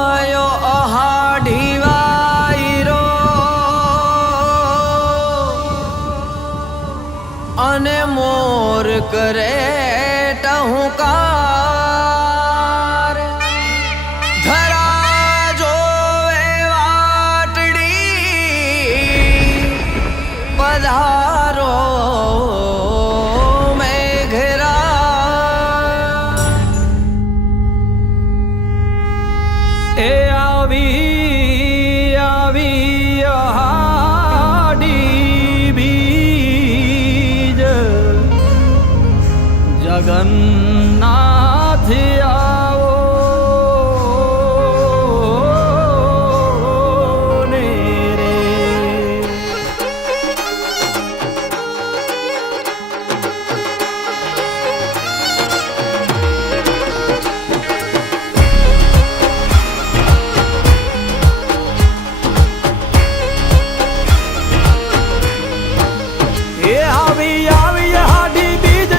આયો અહાડી વાયરો અને મોર કરે ટહુકાર ધરા જોવે વાટડી પધારો એ આવી આવી અહાડી બીજ જગન્નાથ આવો ને રે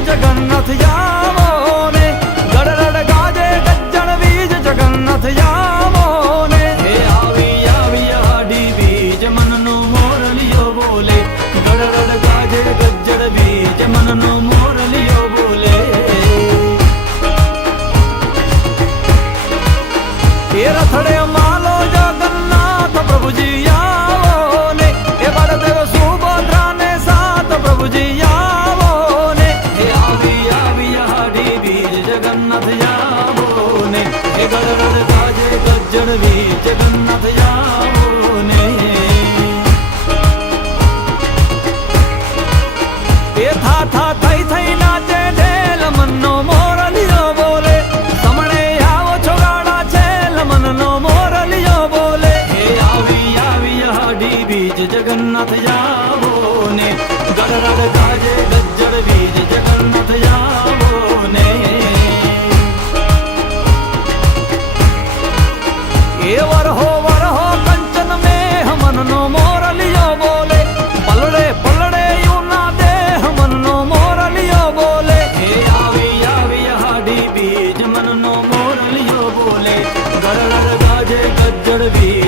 જગન્નાથ જાવો ને ગડરડ ગાજે ગજ્જણ બીજ જગન્નાથ જાવો ને હે આવી આવી હાડી બીજ મનનો મોરલિયો બોલે ગડરડ ગાજે ગજ્જણ બીજ મનનો મોરલિયો બોલે એ રથડે માલો જગન્નાથ પ્રભુજી આવો ને એ બળદેવ સુભદ્રા ને સાત પ્રભુજી આવો જગન્નાથ જાવો ને એ ગડરડ ગાજે ગજ્જણ બીજ જગન્નાથ જાવો ને એ થા થા થઈ થઈ નાચે ઢેલ મનનો મોરલિયો બોલે સમણે આવો છોગાડા છેલ મનનો મોરલિયો બોલે એ આવી આવી હાડી બીજ જગન્નાથ જાવો ને ગડરડ ગાજે ગજ્જણ બીજ જગન્નાથ જાવો ને એ વરહો વરહો કંચન મેહ મનનો મોરલિયો બોલે પલડે પલડે યુના દેહ મનનો મોરલિયો બોલે હે આવી આવી હાડી બીજ મનનો મોરલિયો બોલે ગડરડ ગાજે ગજ્જણ બીજ